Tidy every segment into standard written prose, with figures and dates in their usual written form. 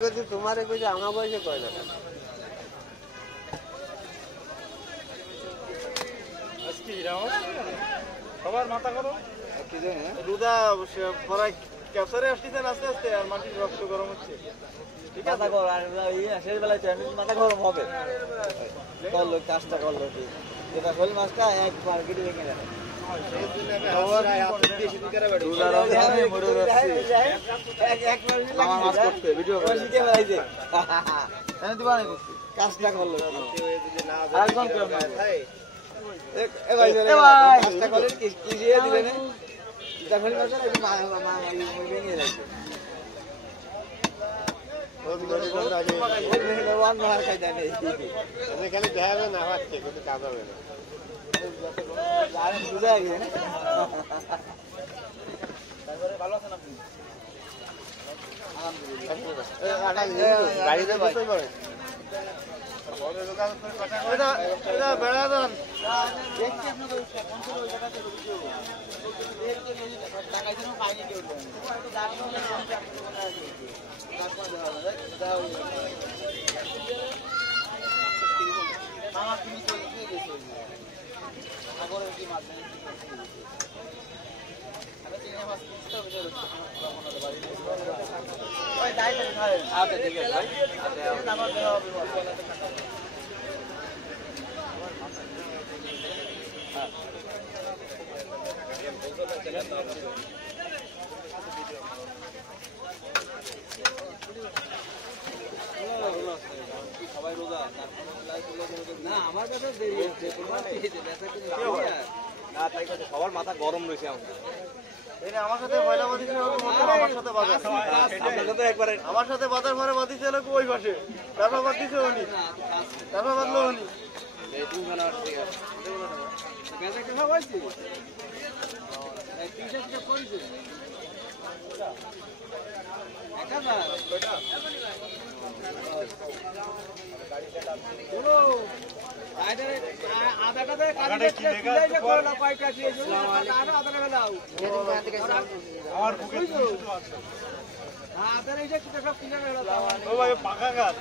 तुम्हारे कुछ आंगा बजे कोई ना আজকে ইরাও সবার মাথা করো কি জানে রুদা ফরাই ক্যাপচারে আসতেছেন আস্তে আস্তে আর মাটির রক্ত গরম হচ্ছে ঠিক আছে মাথা গরম আর এই শেষ বেলায় তো মাথা গরম হবে করলো কাজটা করলো কি যেটা শোল মাছটা এক মার্কেটে ভেঙে গেল কাজটা করলো খালি দেখাবে না হচ্ছে কিন্তু কাজ হবে না বুঝা গিয়ে ভালো আছেন আপনি গাড়িতে বসতে পারে বেড়া দেন টাকা জন্য পাইনি কেউ আমার তুমি চলে গেছে আগরে কি মাছ আমি চিংড়ি মাছ কিনতে হবে আপনাদের বাড়ি ওই দাইতে খায় আতে ঠিক আছে ভাই আতে আমার দেওয়া হবে সবাই রোজা না আমার কাছে দেরি হচ্ছে না তাই কাছে সবার মাথা গরম রয়েছে আমার সাথে পয়লা বাদিছে আমার সাথে বাজার একবারে আমার সাথে বাজার ঘরে বাদিছে লোক ওই পাশে তারপর বাদিছে উনি তারপর বাদলো উনি এই তুমি না ঠিক আছে বেজা কি হইছে এই তিনটা কি কইছে একাবা বেটা বলো আইদারে আদাটাতে কাটে কিলাইলে করে না কয়টা দিয়ে আর আদাটা দাও আমার বুকে শুধু আছে আদারে এই যে কিটা সব কিনা গেল ও ভাই পাকা গাছ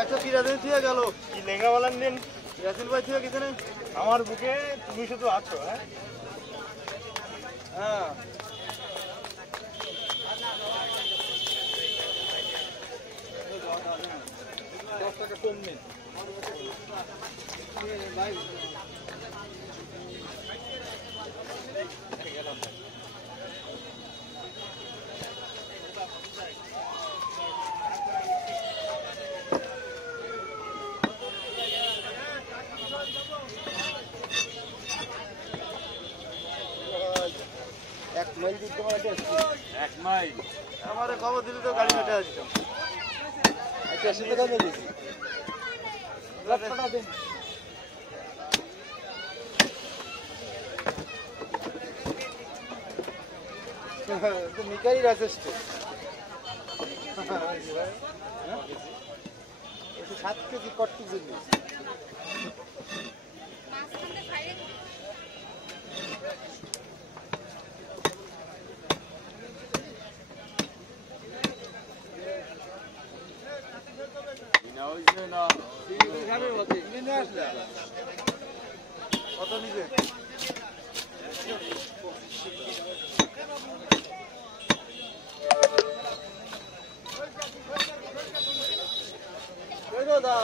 আচ্ছা কিরা দিন দিয়ে গেল কি লেঙ্গা বলেন দিন ইয়াসিন ভাই থেকে কিছু নেই আমার বুকে তুমি শুধু আছো হ্যাঁ হ্যাঁ 10 টাকা কম নেই ভাই গেলাম এক মাইল দিতে হবে এক মাইল আমারে খবর দিলে তো গাড়ি হেঁটে আসতাম আচ্ছা সেটা কত দিছি লাখটা দিন তো মিকাই রাসেস্ট হ্যাঁ 7 কেজি কট্টি জিনিস কত নিবে দা